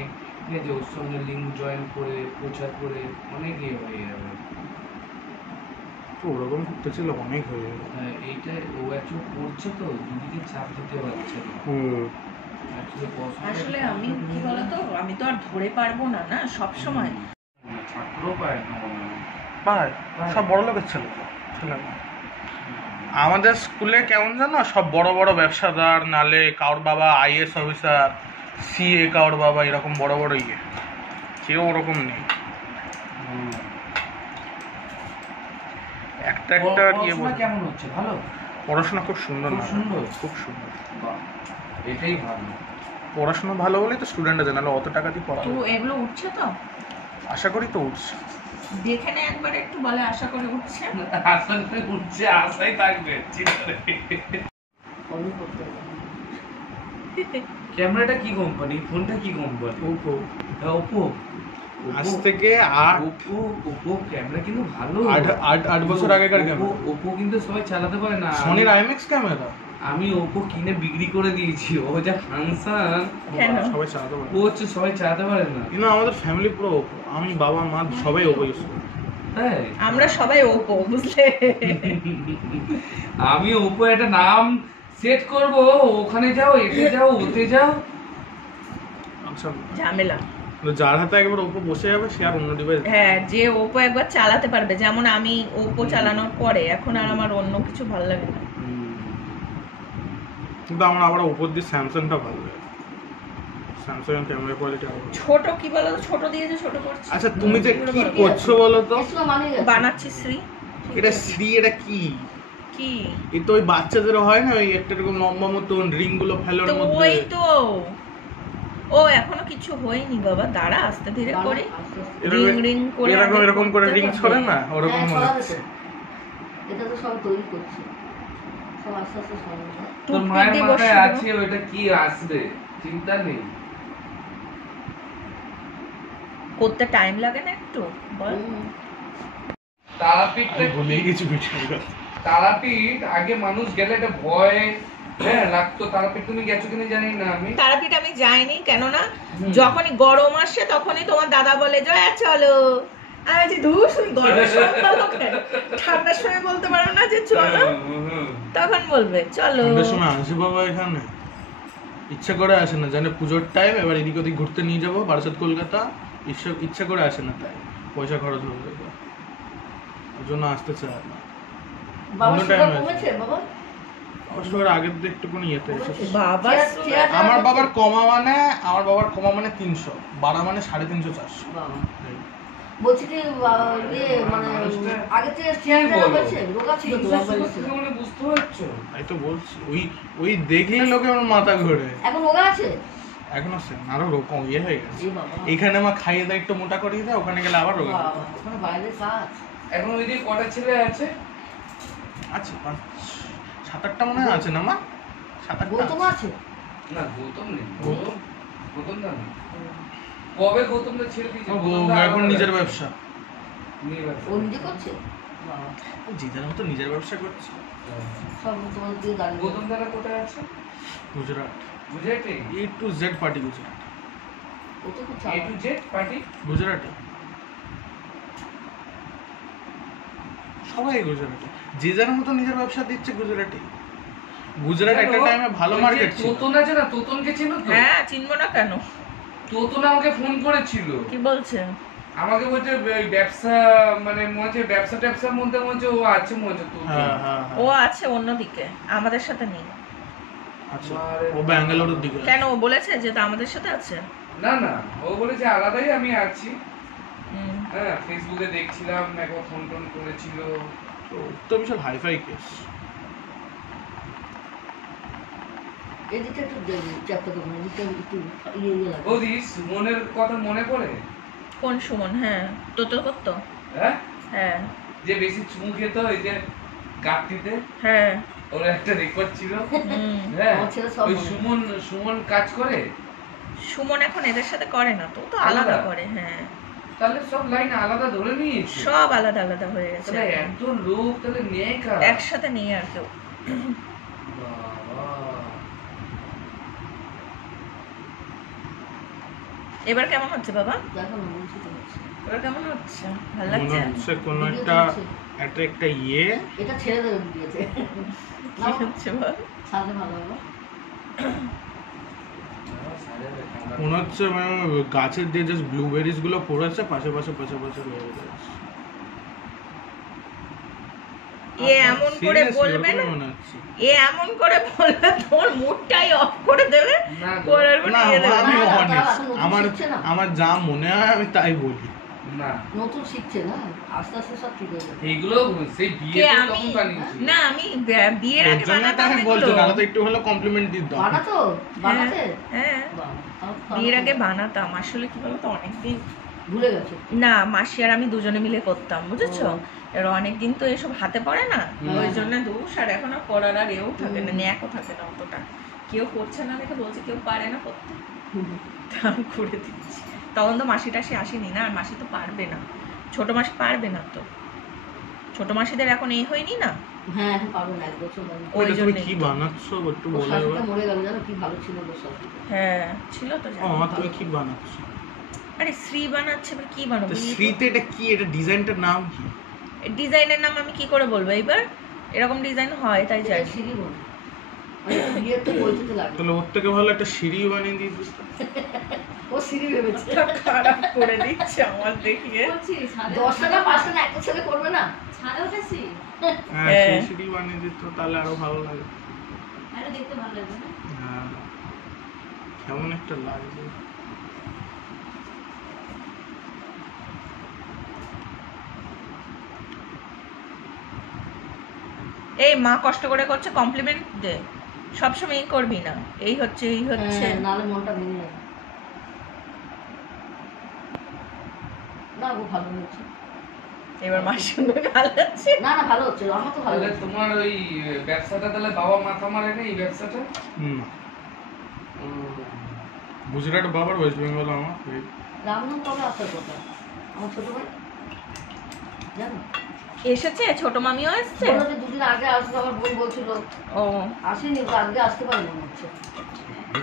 ঠিক আছে, ওর সঙ্গে লিঙ্ক জয়েন করে প্রচার করে অনেক ইয়ে হয়ে যাবে। তো ওরকম করতে ছিল অনেক হয়ে যাবে। এইটা ও অ্যাকচুয়ালি করছে তো, দিদিকে চাপ দিতে পারছে না। আসলে আমি কি বলতো, আমি তো আর ধরে পারবো না না সব সময়। ছাত্র পায় না ভাই সব বড় লোকের ছেলে ছেলে না। আমাদের স্কুলে কেমন জানো, সব বড় বড় ব্যবসাদার, নালে কারোর বাবা আইএস অফিসার, সিএ, কারোর বাবা এরকম বড় বড় ইয়ে, কেউ ওরকম নেই। একটা একটা ইয়ে বলতে কেমন হচ্ছে? ভালো পড়াশোনা খুব সুন্দর, খুব না সুন্দর? খুব সুন্দর। বাহ, এটাই ভালো। পড়াশোনা ভালো বলেই তো স্টুডেন্টরা জানালো অত টাকা দিয়ে তো পড়াবো। এগুলো উঠছে তো? আশা করি তো উঠছে। দেখে নে একবার একটু, বলে আশা করে উঠছে। আশা করে উঠছে, আশাই থাকবে, চিন্তা নেই। ফলো করতে হবে। ক্যামেরাটা কি কোম্পানি? ফোনটা কি কোম্পানি? ওপো। ওপো। আজ থেকে 8 ওপো ক্যামেরা কিন্তু ভালো। 8 বছর আগেকার ক্যামেরা। ওপো কিন্তু সবাই চালাতে পারে না। সনির আইএমএক্স ক্যামেরা আমি ওপো কিনে বিক্রি করে দিয়েছি। ও যা ফাংশন, কেন? সবাই চালাতে পারে। ও হচ্ছে সবাই চালাতে পারে না। কিন্তু আমাদের ফ্যামিলি পুরো ওপো, আমি বাবা মা সবাই ওপো ইউজ করি। তাই আমরা সবাই ওপো, বুঝলে? আমি ওপো একটা নাম সেট করব, ওখানে যাও, এতে যাও, ওতে যাও, আচ্ছা, ঝামেলা। যার হাতে একবার ওপো বসে যাবে সে আর অন্য ডিভাইস। হ্যাঁ, যে ওপো একবার চালাতে পারবে, যেমন আমি ওপো চালানোর পরে এখন আর আমার অন্য কিছু ভালো লাগে না। কিন্তু আমার আবার ওপোর দিয়ে স্যামসাংটা ভালো লাগে। স্যামসাং এর ক্যামেরা কোয়ালিটি আরো ভালো। ছোট কি বলো, ছোট দিয়ে যে ছোট করছি। আচ্ছা তুমি যে কি করছো বলো তো? এসো মানে বানাচ্ছি শ্রী। এটা শ্রী, এটা কি? কি এই তো ওই বাচ্চাদের হয় না, ওই একটা এরকম লম্বা মতন রিং গুলো ফেলার তো মধ্যে। ওই তো, ও এখনো কিছু হয়নি বাবা, দাঁড়া আস্তে ধীরে করে। রিং রিং করে এরকম এরকম করে রিং ছড়ে না, ওরকম হ্যাঁ, মনে ছড়াবে হচ্ছে। তো। এটা তো সব তৈরি করছে, সব আস্তে আস্তে ছড়াবে। তোর মায়ের মাথায় আছে ওইটা কি আসবে, চিন্তা নেই। করতে টাইম লাগে না একটু, বল। তারাপীঠটা ভুলে গেছি ভিডিও। তারাপীঠ আগে মানুষ গেলে একটা ভয় লাগতো। তারাপীঠ তুমি গেছো কিনা জানি না আমি। তারাপীঠ আমি যাইনি, কেননা যখনই গরম আসে তখনই তোমার দাদা বলে জয়া চলো। আমি বলছি ধুর, গরমের সময় বলো কেন? ঠান্ডার সময় বলতে পারো না যে চলো, তখন বলবে চলো। ঠান্ডার সময় আসে বাবা এখানে, ইচ্ছা করে আসে না, জানে পুজোর টাইম, এবার এদিক ওদিক ঘুরতে নিয়ে যাবো বারাসাত কলকাতা, ইচ্ছা করে আসে না, তাই পয়সা খরচ হয়ে যাবে, ওই জন্য আসতে চায় না। বাবা অন্য সুগার time এ কমেছে বাবা? অবশ্য আগের দিয়ে একটুখানি ইয়েতে এসেছে। বাবা আমার বাবার কমা মানে 300, বাড়া মানে 350 400। বাবা বলছি কি ইয়ে মানে আগে থেকে চেহারা হয়েছে রোগা ছিল তো একবার এসেছিল। মানে বুঝতে পারছো? তাই তো বলছি, ওই দেখলে লোকে আমার মাথা ঘোরে। এখন রোগা আছে? এখন আছে আরো রকম ইয়ে হয়ে গেছে। এ বাবা, এখানে আমার খাইয়ে দেয় একটু মোটা করিয়ে দেয়, ওখানে গেলে আবার রোগা। বাবা, ওখানে বাইরে কাজ। এখন ওইদিকে কটা ছেলে আছে? আছে 7-8টা মনে হয় আছে না মা? 7-8টা গৌতম আছে? না গৌতম নেই। গৌতম না নেই। কবে গৌতমটা ছেড়ে দিয়েছে? এখন নিজের ব্যবসা। ও নিজে করছে? বাবা, জিদার মতো নিজের ব্যবসা করছে। সব তোমার দিয়ে দাঁড়িয়ে। গৌতম দাদা কোথায় আছে? গুজরাট। গুজরাটে? A to Z party Gujarat. ও তো খুব A চালাক। to Z party? গুজরাটে সবাই গুজরাটে, যে যার মতো নিজের ব্যবসা দিচ্ছে গুজরাটে। গুজরাট একটা টাইমে ভালো মার্কেট ছিল। তোতন আছে না, তোতনকে চেনো তো? হ্যাঁ, চিনবো না কেন? তোতন আমাকে ফোন করেছিল। কি বলছে? আমাকে বলছে ওই ব্যবসা মানে মনে হচ্ছে ব্যবসা ট্যাবসার মধ্যে মনে হচ্ছে ও আছে মনে হচ্ছে তোতন। হ্যাঁ হ্যাঁ ও আছে অন্যদিকে, আমাদের সাথে নেই। আচ্ছা, ও ব্যাঙ্গালোরের দিকে। কেন, ও বলেছে যে তা আমাদের সাথে আছে? না না, ও বলেছে আলাদাই আমি আছি। হুম। হ্যাঁ, ফেসবুকে দেখছিলাম একবার ফোন টোন করেছিল। তো বিশাল হাইফাই কেস। এদিকে একটু চ্যাপ্টা করবেন, এদিকে একটু ইয়ে লাগে। বৌদি, সুমনের কথা মনে পড়ে? কোন সুমন? হ্যাঁ, তো করতো। হ্যাঁ, হ্যাঁ যে বেশি চুমু খেত ওই যে গাঁটটিতে, হ্যাঁ। ওর একটা রেকর্ড ছিল। হুম। হ্যাঁ, আমার ছেলে সব ওই মনে। সুমন কাজ করে। সুমন এখন এদের সাথে করে না তো, ও তো আলাদা আলাদা? করে। হ্যাঁ, তাহলে সব লাইন আলাদা ধরে নিয়েছে। সব আলাদা আলাদা হয়ে গেছে। তাহলে এত লোক তাহলে নেই কার? একসাথে নেই আর কেউ। বাবা। এবার কেমন হচ্ছে বাবা? দেখো না, বলছি তো হচ্ছে। এবার কেমন হচ্ছে? ভালো মনে লাগছে? হচ্ছে কোনো ভিডিও একটা চলছে। একটা ইয়ে। এটা ছেড়ে দেবে দিয়েছে। কি হচ্ছে বল? ছাড়লে ভালো হবে। মনে হচ্ছে মানে গাছের দিয়ে জাস্ট ব্লুবেরিজ গুলো পড়েছে, পাশে পাশে রয়ে গেছে। এ এমন করে Seriously, বলবে না, ওরকমই মনে হচ্ছে। এ এমন করে বলবে তোর মুডটাই অফ করে দেবে। না গো। করার পর না, দিয়ে দেবে। আমি না, honest, তারা এখন নতুন আমার শিখছে না। আমার যা মনে হয় আমি তাই বলি। না, নতুন শিখছে না, আস্তে আস্তে সব ঠিক হয়ে যাবে। এইগুলো সেই কে বিয়েতে আমি? তখন বানিয়েছি। না, আমি বিয়ের এর আগে জন্য তো বানাতাম আমি এগুলো। বলছি, তাহলে তো একটু হলো কমপ্লিমেন্ট দিত। বানাতো? বানাতে? হ্যাঁ, বাবা, তাও তো বিয়ের আগে বানাতো। বানাতাম। আসলে কি বলতো, অনেকদিন ভুলে গেছো? না, মাসি আর আমি দুজনে মিলে করতাম, বুঝেছো? ও। এর অনেকদিন তো এসব হাতে পড়ে না, হুম। ওই জন্য দুষ, আর এখন আর করার আর এও থাকে না, ন্যাকও থাকে না অতটা। কেউ করছে না দেখে বলছে কেউ পারে না করতে, তা আমি করে দিচ্ছি। তখন তো মাসি টাসি আসেনি না, আর মাসি তো পারবে না, ছোট মাসি পারবে না তো। ছোট মাসিদের এখন এই হয়নি না, হ্যাঁ, এখন পারবো না, 1 বছর বাদে। ওই তুমি জন্যই কি তো। বানাচ্ছো একটু ওর বলো শাশুড়িটা এবার। মরে গেল, জানো কি ভালো ছিল ওর শাশুড়ি। হ্যাঁ, ছিল তো ও জানি। মা, তুমি কি বানাচ্ছো? আরে শ্রী বানাচ্ছে, এবার কি বানাবো? তো শ্রীতে এটা কি, এটা ডিজাইনটার নাম কি? ডিজাইনের নাম আমি কি করে বলবো এইবার? এরকম ডিজাইন হয় তাই এটা জানি। সিঁড়ি বলে। মানে বিয়ের তো বইতে লাগে। তাহলে ওর থেকে ভালো একটা সিঁড়ি বানিয়ে দিয়ে দিস। ও সিঁড়ি ভেবেছে। খারাপ করে দিচ্ছে আমার দেখিয়ে। 10 টাকা 5 টাকা একটা ছেলে করবে না? ছাদে উঠেছি, হ্যাঁ, হ্যাঁ। সেই সিঁড়ি বানিয়ে দিত তাহলে আরো ভালো লাগে। আরে দেখতে ভালো লাগবে না? হ্যাঁ, কেমন একটা লাগবে। এই মা কষ্ট করে করছে, কমপ্লিমেন্ট দে। সবসময় এই করবি না, এই হচ্ছে এই হচ্ছে। হ্যাঁ, নাহলে মনটা ভেঙে যাবে। না গো, ভালো হয়েছে। এবার মার শুনে ভালো আছে। না না, ভালো হচ্ছে, আমার তো ভালো তাহলে হচ্ছে। তোমার ওই ব্যবসাটা তাহলে বাবা মাথা মারে না এই ব্যবসাটা? হুম, গুজরাট বাবার, ওয়েস্ট বেঙ্গল আমার। রামনাম কবে আসার কথা? আমার ছোট ভাই জানো, এসেছে, ছোট মামিও এসছে। বললো যে 2 দিন আগে আসবে, আমার বোন বলছিল। ও, আসেনি, তো আজকে আসতে পারে মনে হচ্ছে।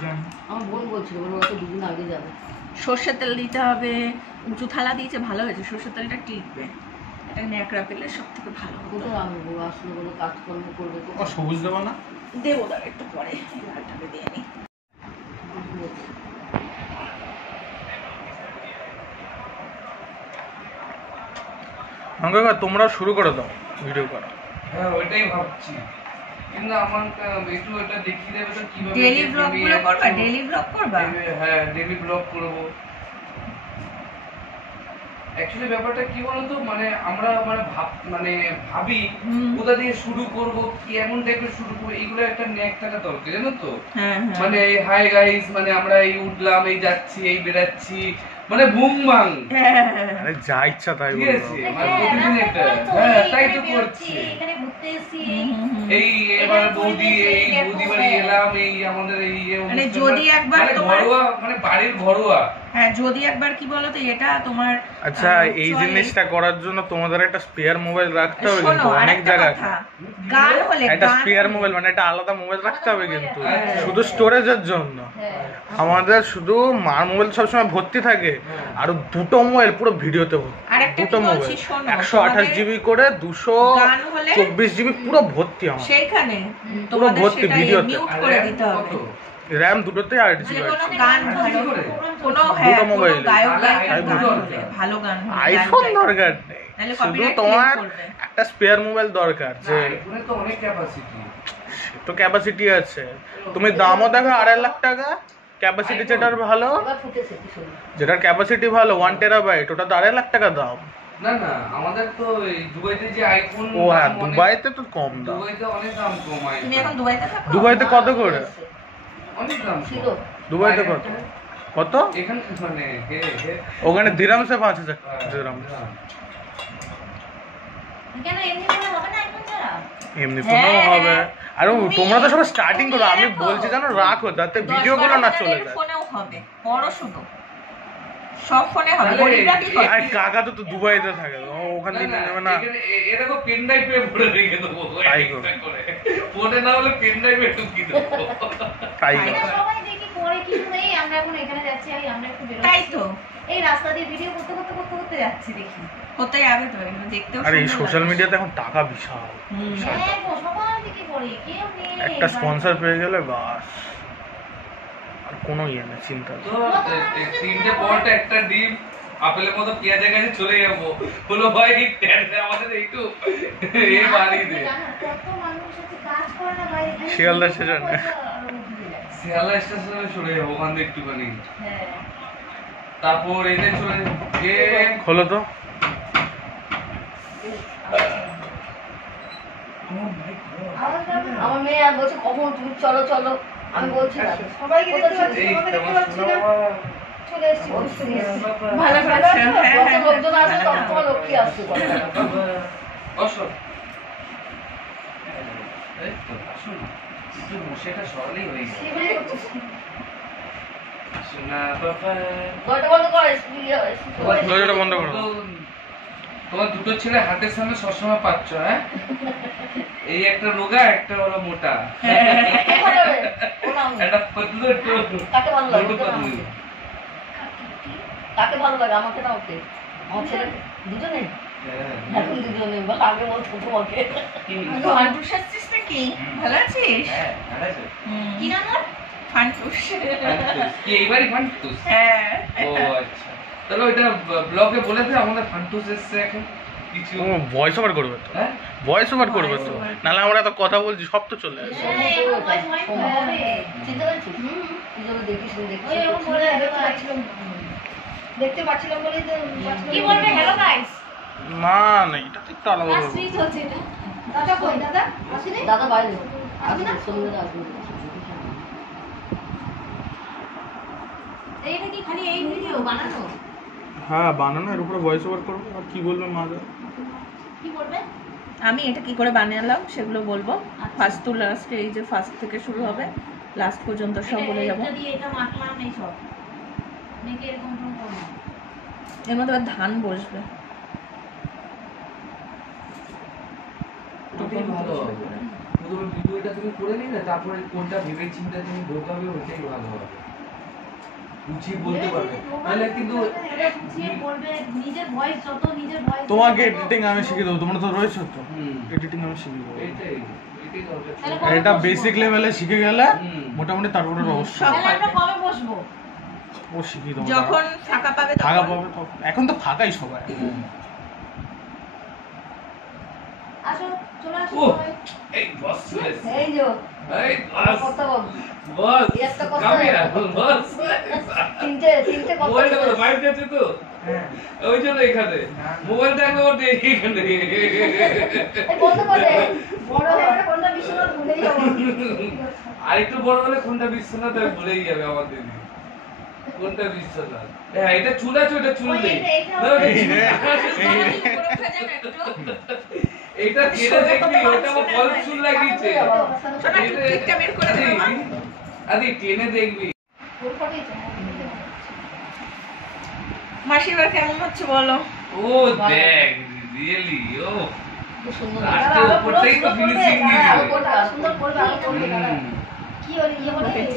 জানি। আমার বোন বলছিল, বলে ওরা তো 2 দিন আগে যাবে। সর্ষের তেল দিতে হবে, উঁচু থালা দিয়েছে, ভালো হয়েছে। সর্ষের তেলটা টিকবে, এটা ন্যাকড়া পেলে সব থেকে ভালো হতো। কোথায় আমি বউ আসলে বলে কাজকর্ম করবে তো। ও সবুজ দেবো না? দেবো, দাঁড়া একটু পরে লালটাকে দিয়ে নি। কাকা তোমরা শুরু করে দাও ভিডিও করা। হ্যাঁ, ওইটাই ভাবছি, কিন্তু আমার একটু ওটা দেখিয়ে দেবে তো কিভাবে ডেইলি যে ব্লগ তুমি গুলো করবা, একটু- ডেইলি ব্লগ করবা। হ্যাঁ, ডেইলি ব্লগ করবো। অ্যাকচুয়ালি ব্যাপারটা কি বলতো, মানে আমরা ভাবি হুম। কোথা দিয়ে শুরু করব, কি এমন টাইপের শুরু করবো, এগুলো একটা ন্যাক থাকা দরকার, জানো তো। হ্যাঁ হ্যাঁ মানে হাই গাইস, মানে আমরা এই উঠলাম, এই যাচ্ছি, এই বেরাচ্ছি, মানে বুম বাং, হ্যাঁ, হ্যাঁ। আরে যা ইচ্ছা তাই ঠিক বলবো। আছে, মানে প্রতিদিন একটা, হ্যাঁ তাই তো করছি। এখানে ঘুরতে এসেছি, এই এবার বৌদি বাড়ি এলাম, এই আমাদের এই মানে যদি একবার মানে তোমার- ঘরোয়া, মানে বাড়ির ঘরোয়া। হ্যাঁ যদি একবার কি বলতো এটা তোমার আচ্ছা এই চলে। জিনিসটা করার জন্য তোমাদের একটা স্পেয়ার মোবাইল রাখতে হবে শোনো কিন্তু অনেক আরেকটা জায়গায় কথা, গান হলে একটা গান স্পেয়ার হলে- মোবাইল মানে একটা আলাদা মোবাইল রাখতে হবে কিন্তু হ্যাঁ। শুধু স্টোরেজের জন্য। হ্যাঁ আমাদের শুধু মার মোবাইল সবসময় ভর্তি থাকে আর দুটো মোবাইল পুরো ভিডিওতে ভর্তি, আরেকটা দুটো কি বলছি মোবাইল শোনো, 128 তোমাদের জিবি করে গান হলে 224 জিবি পুরো ভর্তি আমার সেইখানে তোমাদের ভর্তি সেটা ভিডিওতে। মিউট আর করে RAM দিতে হবে। কত? র্যাম দুটোতে 8 যে জিবি কোনো আছে। গান আর ভালো কি করে? কোনো দুটো হ্যাঁ কোনো মোবাইলে। গায়ক তাহলে গায়িকার iPhone গান দরকার। হলে ভালো গান হলে আইফোন live দরকার নেই, নাহলে শুধু copyright তোমার claim করবে। একটা স্পেয়ার মোবাইল দরকার যে আইফোনে তো অনেক ক্যাপাসিটি। তো ক্যাপাসিটি আছে, তুমি দামও দেখো 2.5 লাখ টাকা, ক্যাপাসিটি যেটার ভালো, এবার ফুটেছে কি শুনি যেটার ক্যাপাসিটি ভালো 1 টেরাবাইট ওটা তো 2.5 লাখ টাকা দাম। না না, আমাদের তো এই দুবাইতে যে আইফোন, ও হ্যাঁ দুবাইতে তো কম দাম। দুবাইতে অনেক দাম কম আইফোন। তুমি এখন দুবাইতে থাকো? দুবাইতে কত করে? অনেক দাম ছিল কম। দুবাইতে কত কত এখানে মানে ওখানে দিরামসে 5000 দিরাম, কেন এমনি করে হবে না আইফোন ছাড়া? এমনি হ্যাঁ, ফোনও হবে। আর তুমি- তোমরা তো সবাই স্টার্টিং করো, আমি তুমি বলছি জানো দেখো, রাখো যাতে 10-12 ভিডিওগুলো না চলে হাজারের যায়। ফোনেও হবে, বড় শুধু সব ফোনে হবে। তাহলে গরিবরা কি করে? আর কাকা তো দুবাইতে থাকে, ও ওখান থেকে নেবে না। এরকম পেন ড্রাইভে ভরে রেখে দেবো তাই করো। ফোনে না হলে পেন ড্রাইভে ঢুকিয়ে দেবো। তাই তাই। করো। সবাই দেখি করে কি শুনে, এই আমরা এখন এখানে যাচ্ছি, আর আমরা একটু বেরোচ্ছি। তাই তো এই রাস্তা দিয়ে ভিডিও করতে করতে করতে করতে যাচ্ছি দেখি। হতে যাবে তো, এগুলো দেখতেও আর এই সুন্দর সোশ্যাল লাগে। মিডিয়াতে এখন টাকা বিশাল, হুম। হ্যাঁ গো, সবাই দেখি করে, কেউ নেই। একটা স্পন্সর পেয়ে গেলে বাস আর কোনো ইয়ে নেই, চিন্তা নেই। তো তিনটে পট একটা ডিম আপেলের মতো পেঁয়াজের কাছে চলে যাবো, বলো ভাই আমাদের একটু এ বাড়ি দে। জানো, কত মানুষ আছে কাজ করে না বাইরে, খালি শিয়ালদা ভিডিও স্টেশনে। করতে আর উঠে যায়। শিয়ালদা স্টেশনে চলে যাবো ওখান থেকে একটুখানি, হ্যাঁ। তারপর এনে চলে যে খোলো তো। আমার মেয়ে আর বলছে কখন তুমি চলো চলো, আমি বলছি না সবাইকে দেখতে পাচ্ছি, এই তোমাকে দেখতে তোমার পাচ্ছি না। শোনা চলে এসেছি, চলে এসেছি। ভালো করেছো, হ্যাঁ, যত হ্যাঁ, লোকজন আসে হ্যাঁ, তত তোমার লক্ষ্মী আসছে বসো, এই তো আসো না, একটু বসেটা সরলেই হয়ে গেল। শিবিরে করছিস। শোনা বাবা, দরজা বন্ধ করে দরজাটা বন্ধ করো। তোমার দুটো ছেলে হাতের সামনে সবসময় পাচ্ছ, হ্যাঁ? এই একটা রোগা, একটা হলো মোটা, একটা পাতলু, কাকে ভালো লাগে দুটো পাতলু। কাকে ভালো লাগে, আমাকে না ওকে? আমার ছেলে দুজনে হ্যাঁ। এখন দুজনে, বা আগে বলতো তোমাকে ফান্টুস আসছিস নাকি? ভালো আছিস? হ্যাঁ, ভালো আছে। হুম। কি নাম ওর? ফান্টুস। ফান্টুস। কি এইবারই ফান্টুস? হ্যাঁ। ও আচ্ছা, তাহলে ওইটা ব্লগে বলে দে আমাদের ফান্টুস এসছে এখন কিছু। ও ভয়েস ওভার করবে তো, হ্যাঁ, ভয়েস ওভার করবে তো, Voice over। নাহলে আমরা তো কথা বলছি সব তো চলে আসে। হ্যাঁ, এখন বয়স অনেক হবে। চিনতে পারছিস? তুই যখন দেখিস নি ওই এরকম বলে দেখতে পাচ্ছিলাম। দেখতে পাচ্ছিলাম বলেই তো কি বলবে, হ্যালো গাইস। না না এটা তো একটু আলাদা আর বলবো। সুইচ হচ্ছে না। দাদা কই, দাদা আসেনি? দাদা বাইরে আসবে না? সন্ধ্যে আসবে এইটা কি খালি এই ভিডিও বানানো? হ্যাঁ বানানো, এর উপরে ভয়েস ওভার করবো। আর কি বলবে মাঝে? কি বলবে? আমি এটা কি করে বানালাম সেগুলো বলবো। ফার্স্ট টু লাস্ট, এই যে ফার্স্ট থেকে শুরু হবে লাস্ট পর্যন্ত সব বলে যাবো। এটা দিয়ে এটা মাখলাম এই সব। মেখে এরকম এরকম করলাম। এর মধ্যে আবার ধান বসবে। ওটাই ভালো হবে। প্রথমে ভিডিওটা তুমি করে নিলে, তারপরে কোনটা ভেবে চিন্তা তুমি ঢোকাবে, ওইটাই ভালো হবে। বুঝিয়ে বলতে পারবে, নাহলে কিন্তু এটা বুঝিয়ে বলবে, নিজের ভয়েস যত নিজের ভয়েস। তোমাকে এডিটিং আমি শিখিয়ে দেবো, তোমরা তো রয়েছো তো, হুম। এডিটিং আমি শিখিয়ে দেবো। এটাই এটাই দরকার ছিল। তাহলে আর এটা বেসিক লেভেলে শিখে গেলে হুম। মোটামুটি তারপরে অবশ্যই সব তাহলে আমরা কবে বসবো? ও শিখিয়ে দেবো। যখন ফাঁকা পাবে ফাঁকা তখন। পাবে তখন। এখন তো ফাঁকাই সবাই। আসো, চলে আসো ও, সবাই। এই বস চলে এসেছে। এই যে এই বস, কথা বল বস, এই একটা কথা। কামিয়া, বস। তিনটে কথা মোবাইলটা বাইরে যাচ্ছে তো। ওই জন্য এখানে মোবাইল দেখবে ওর এখানে আর একটু বড় হলে কোনটা বিশ্বনাথ আমি ভুলেই যাবে আমার দিদি কোনটা বিশ্বনাথ হ্যাঁ এটা চুল আছে ওটা চুল নেই এটা কেটে দেখবি ওটা আমার ফল চুল লাগিয়েছে আদি টেনে দেখবি মাসির বাড়ি কেমন হচ্ছে বলো? ও দেখ রিয়েলি ও লাস্টে উপর থেকে তো ফিনিশিং দিয়ে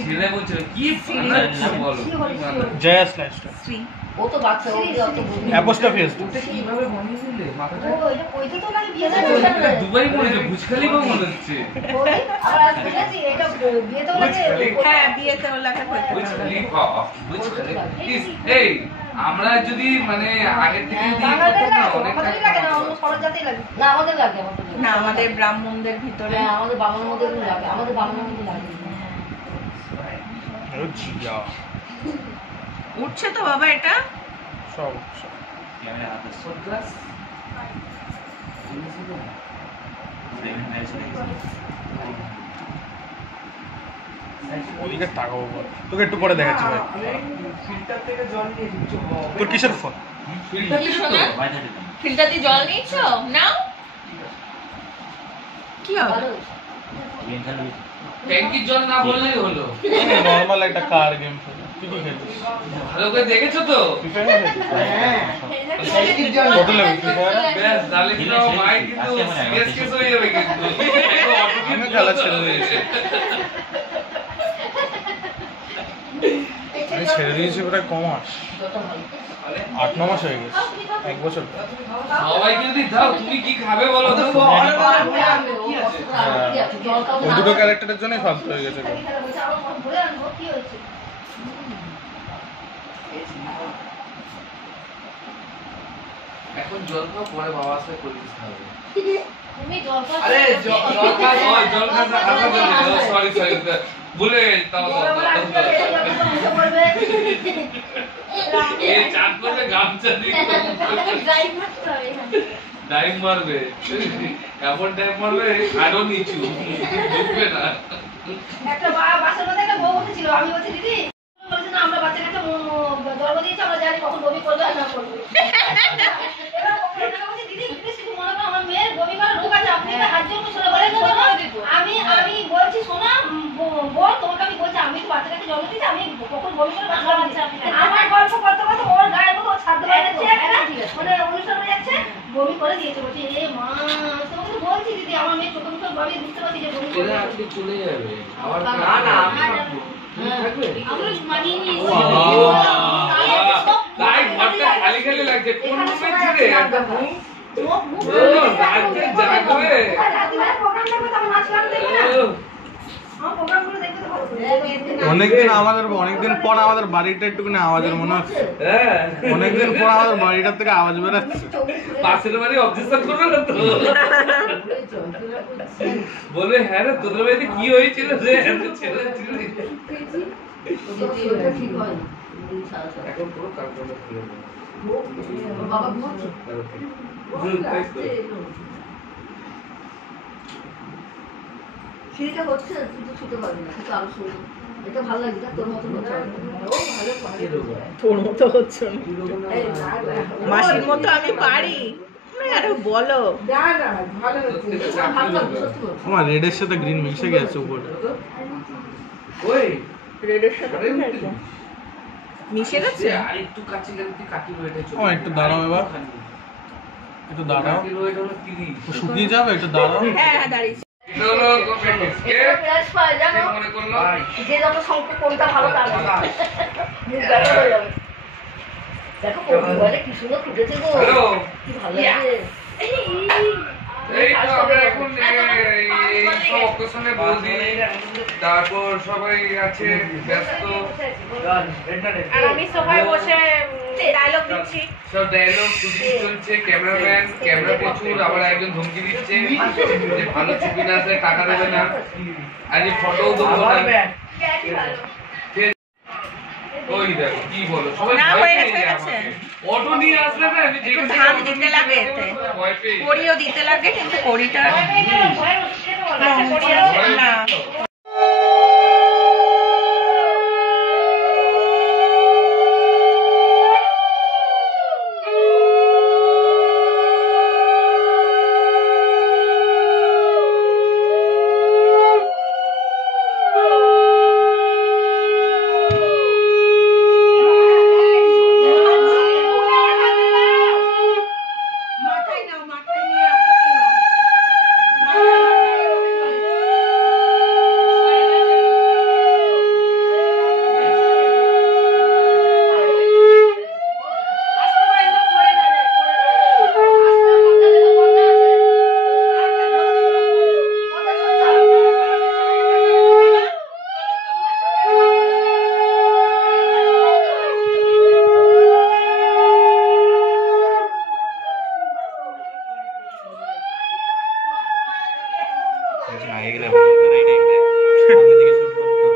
ছেলে বলছিল কি বানাচ্ছ বলো জয়াস লাইফস্টাইল শ্রী ও তো বাচ্চা ও অত বুঝি অ্যাপোস্ট্রফি এস ওটা কিভাবে বানিয়েছিলে মাথাটা ও এটা কইতে তো লাগে বিয়ে এটা দুবাই মনে হচ্ছে বুর্জ খলিফা মনে হচ্ছে আর আজ বুঝেছি এটা বিয়ে তো লাগে হ্যাঁ বিয়েতে লেখা Burj Khalifa Burj Khalifa please এই আমরা যদি মানে আগে থেকে দিয়ে বাঙালিদের করতাম লাগে না অনেক আমাদের লাগে না অন্য সবার জাতেই লাগে না আমাদের লাগে আমাদের না আমাদের ব্রাহ্মণদের ভিতরে হ্যাঁ আমাদের বাংলার মধ্যে লাগে আমাদের বাংলার মধ্যে লাগে জিয়া উঠছে তো বাবা এটা সব ক্লাস ওদিকে তাকাবো বল তোকে একটু পরে দেখাচ্ছি ভাই ফিল্টার থেকে জল নিয়ে দিচ্ছ তোর কিসের ফোন ফিল্টার কি থেকে শোনা? তো ফিল্টার দিয়ে জল নিয়েছো নাও কি হবে ভালো ট্যাঙ্কির জল না বললেই হলো নরমাল একটা কার গেম তুই কি খেলিস ভালো করে দেখেছো তো কত লেভেল ব্যাস তাহলে তো মাই কিন্তু সিরিয়াস কেস হয়ে যাবে কিন্তু আমি খেলা ছেড়ে দিয়েছি আমি ছেড়ে দিয়েছি প্রায় কমাস যত ভালো 8-9 মাস হয়ে গেছে 1 বছর সবাইকে যদি দাও তুমি কি খাবে বলো তো ওই দুটো ক্যারেক্টারের জন্যই ফালতু হয়ে গেছে গো। বলে আনবো কি হয়েছে এখন জল খাও পরে বাবার সাথে করিস খাবে তুমি জল খাও আরে জল খা সরি ভুলে তাও এই চান করবে গামছা দিয়ে ডাইভ মারবে এমন ডাইভ মারবে আরো নিচু বুঝবে না একটা বাসার মধ্যে একটা বউ বসেছিল আমি বলছি দিদি বলছে না আমরা বাচ্চাকে একটা জন্ম দিয়েছি আমরা জানি কখন বমি করবে আর না করবে এবার বলছি দিদি প্লিজ শুধু মনে করো আমার মেয়ের বমি করার রোগ আছে আপনি একটা হাত জন্য শোনা বলেন আমি বলছি শোনা বল তোমাকে আমি বলছি আমি তো বাচ্চাকে জন্ম দিয়েছি আমি কখন বমি করে বাচ্চা আমার গল্প করতে করতে ওর গায়ের মতো ছাদ বাইরে যাচ্ছে মানে অনুষ্ঠান হয়ে যাচ্ছে বমি করে দিয়েছে বলছি এ মা তোমাকে তো বলছি দিদি আমার মেয়ে ছোট মুখে ভাবে বুঝতে পারছি যে বমি চলে করবে আজকে চলে যাবে আবার না, না না, থাকবে আমরা মানিয়ে নিয়েছি তাই ঘরটা খালি খালি লাগছে কোন রুমে ছিলে একটা রুম ও রাতে জাগবে অনেকদিন পর আমাদের বাড়িটা একটুখানি আওয়াজের মনে হচ্ছে হ্যাঁ অনেকদিন পর আমাদের বাড়িটার থেকে আওয়াজ বেরোচ্ছে পাশের বাড়ি অবজেকশন করবে না তো বলবে হ্যাঁ রে তোদের বাড়িতে কি হয়েছিল রে এত ছেলে ছিল ঠিক হয় এখন পুরো কালকে খুলে দেবো বাবা ঘুমাচ্ছে সিঁড়িটা হচ্ছে তুই তো ছুটে পারবি না কিন্তু আরো শুরু এটা ভালো লাগছে না তোর মতো হচ্ছে ও ভালো পারে তোর মতো হচ্ছে না মাসির মতো আমি পারি আরে বলো ভালো লাগছে সত্যি বলছি আমার রেডের সাথে গ্রিন মিশে গেছে উপরে ওই রেডের সাথে মিশে গেছে আর একটু কাছে গেলে তুই কাটি রয়েছে ও একটু দাঁড়াও এবার একটু দাঁড়াও কাটি রয়েছে হলো 30 শুকিয়ে যাবে একটু দাঁড়াও হ্যাঁ দাঁড়িয়েছি এটা হলো কমেন্টস কে প্রাইস পায় জানো মনে করলো যে যত সংখ্যা কোনটা ভালো তার মুখ দেখা হয়ে যাবে দেখো বলে কি সুন্দর ফুটেছে গো হ্যালো কি ভালো লাগছে এই তো আমরা এখন এই সব অকেশনে বলছি তারপর সবাই আছে ব্যস্ত আর আমি সোফায় বসে ডায়লগ দিচ্ছি সব ডায়লগ শুটিং চলছে ক্যামেরাম্যান ক্যামেরা প্রচুর আবার একজন ধমকি দিচ্ছে যে ভালো ছবি না আসলে টাকা দেবে না আজ ফটোও দেবো না ওই দেখো কি বলো সবাই না, ভয় হয়ে পেয়ে গেছে, যায় হয়ে আমাকে। অটো নিয়ে আসলে না আমি একটু যেখানে ধান অটো দিতে নিয়ে লাগে যাবো, এতে। ভয় পেয়ে যাই। কড়িও দিতে লাগে, কিন্তু কড়িটা না। মাথায় নাও, মাথায় নিয়ে আসতে নাও। আগে গেলে ভালো করে এটাই সামনে দিকে শুট করতো।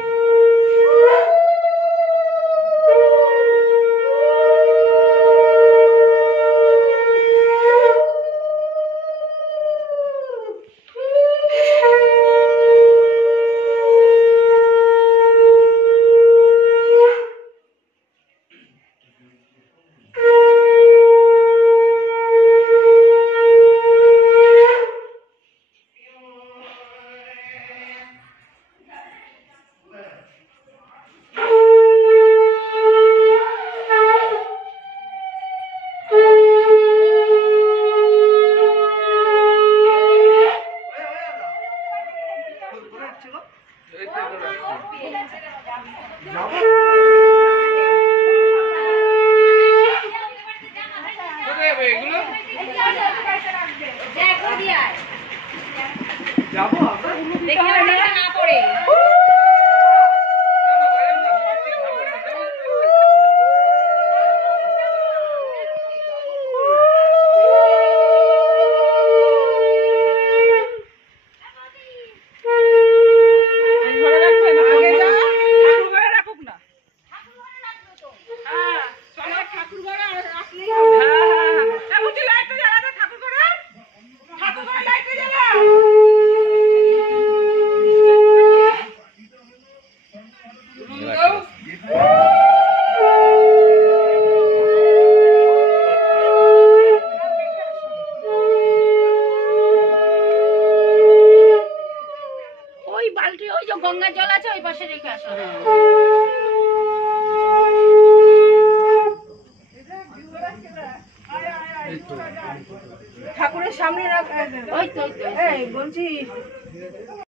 কোথায় যাবে এগুলো? না, না, বাইরে না, ভিতরে যাবো না, যাবো। আগে যা, ঠাকুর ঘরে রাখুক না। হ্যাঁ, চলো ঠাকুর ঘরে রাখলেই হবে। হ্যাঁ, বুঝি লাইটটা জ্বালা দাও ঠাকুর ঘরে। ঠাকুর ঘরে লাইটটা জ্বালাও। দাও। ওই বালতি ওই যে গঙ্গার জল আছে ওই পাশে রেখে আসো। ঠাকুরের সামনে রাখ। ওই তো এই বলছি